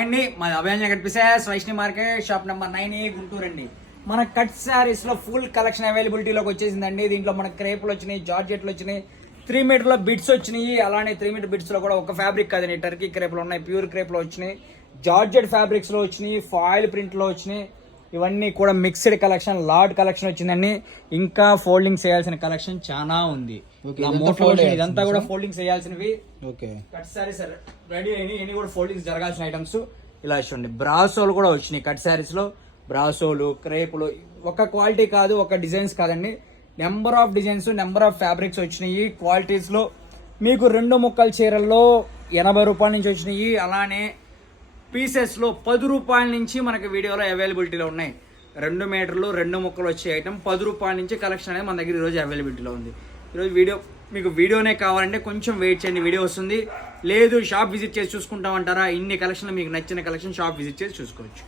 అండి మా అభయాంజ cut pieces Vaishnavi market shop number 9A Guntur అండి. మన కట్ శారీస్ లో ఫుల్ కలెక్షన్ అవైలబిలిటీలోకి వచ్చేసిందండి. దీంట్లో మన క్రేపులు వచ్చినాయి, జార్జెట్లు వచ్చినాయి, 3 మీటర్ల బిట్స్ వచ్చినాయి. అలానే 3 మీటర్ బిట్స్ లో కూడా ఒక ఫ్యాబ్రిక్ కాదండి, టర్కీ క్రేపులు ఉన్నాయి, ప్యూర్ క్రేపులు వచ్చినాయి, జార్జెట్ ఫ్యాబ్రిక్స్ లో వచ్చినాయి, ఫాయిల్ ప్రింట్ లో వచ్చినాయి. ఇవన్నీ కూడా మిక్స్డ్ కలెక్షన్, లార్డ్ కలెక్షన్ వచ్చిందండి. ఇంకా ఫోల్డింగ్ చేయాల్సిన కలెక్షన్ చాలా ఉంది. ఇదంతా కూడా ఫోల్డింగ్ చేయాల్సినవి. కట్ శారీస్ రెడీ అయినాయి, ఇన్ని కూడా ఫోల్డింగ్స్ జరగాల్సిన ఐటమ్స్. ఇలా చూడండి, బ్రాసోలు కూడా వచ్చినాయి కట్ శారీస్ లో. బ్రాసోలు, క్రేపులు, ఒక క్వాలిటీ కాదు, ఒక డిజైన్స్ కాదండి, number of designs, number of fabrics వచ్చినాయి. క్వాలిటీస్ లో మీకు 2 ముక్కల చీరల్లో 80 రూపాయల నుంచి వచ్చినాయి. అలానే పీసెస్లో 10 రూపాయల నుంచి మనకి వీడియోలో అవైలబిలిటీలో ఉన్నాయి. 2 మీటర్లు 2 ముక్కలు వచ్చే ఐటమ్ 10 రూపాయల నుంచి కలెక్షన్ అనేది మన దగ్గర ఈరోజు అవైలబిలిటీలో ఉంది. ఈరోజు మీకు వీడియోనే కావాలంటే కొంచెం వెయిట్ చేయండి, వీడియో వస్తుంది. లేదు షాప్ విజిట్ చేసి చూసుకుంటామంటారా, ఇన్ని కలెక్షన్ మీకు నచ్చిన కలెక్షన్ షాప్ విజిట్ చేసి చూసుకోవచ్చు.